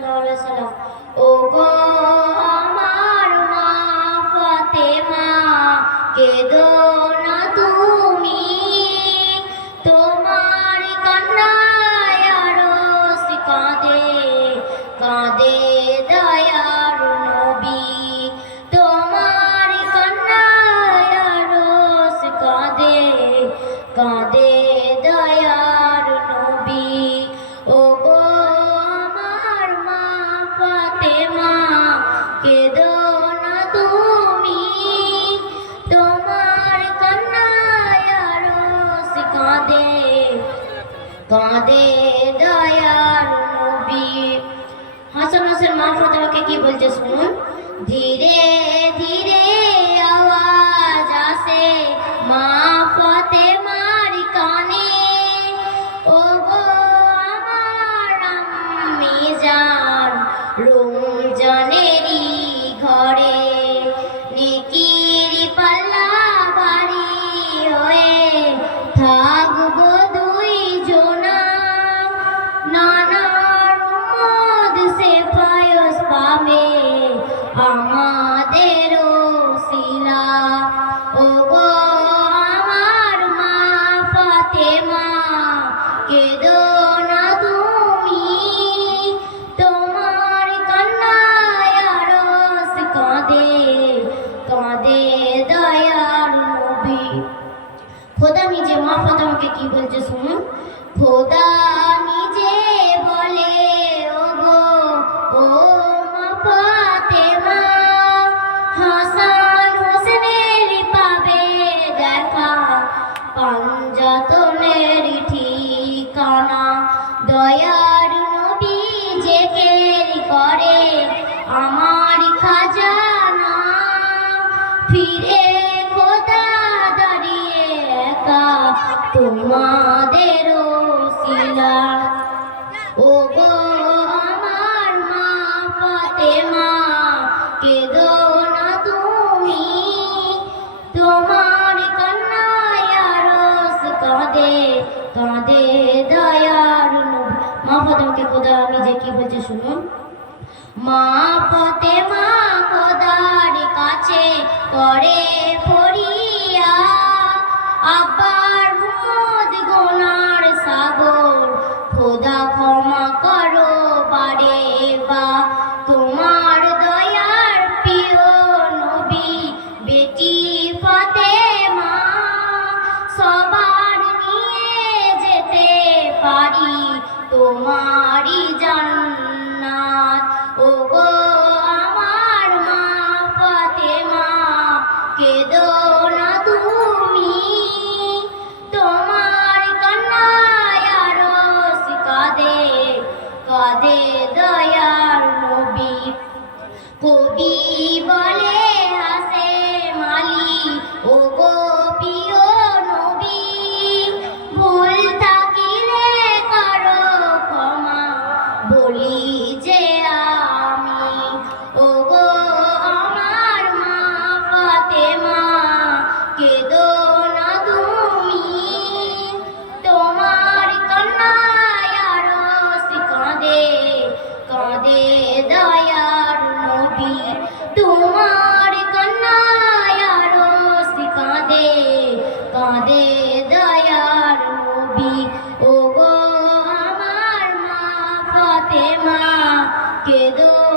সাল্লাল্লাহু আলাইহি সাল্লাম ও গো আমার মা ফাতেমা কেঁদো কি বলছে ধীরে ধীরে আওয়াজ আসে মা ফাতেমার কানে। ও গো আমার আম্মি জান রমজানেরই আমাদের শিলা ও আমার মা ফাতেমা, কেঁদো না তুমি? তোমার কান্নায় আরশ কাঁদে কাঁদে দয়ার নবী। খোদা নিজে, মা ফাতেমাকে কি বলছে শুনুন? খোদা নিজে বলে আমার খাজানা ফিরে খোদা দাঁড়িয়ে একা তোমাদের শিলা। ও গো আমার মা ফাতেমা, কেঁদো না তুমি, তোমার কান্নায় আরশ কাঁদে কাঁদে দয়ার মা ফাতেমাকে খোদা নিজে কি বলছে শুনুন। মা ফাতেমা খোদার কাছে করে ফরিয়া। আব্বার মদ গোনার সাগর, খোদা ক্ষমা করো বারে বা। তোমার দয়ার প্রিয় নবী, বেটি ফাতেমা, সবার নিয়ে যেতে পারি তোমারই জান্নাত। ও ফাতেমা কেদো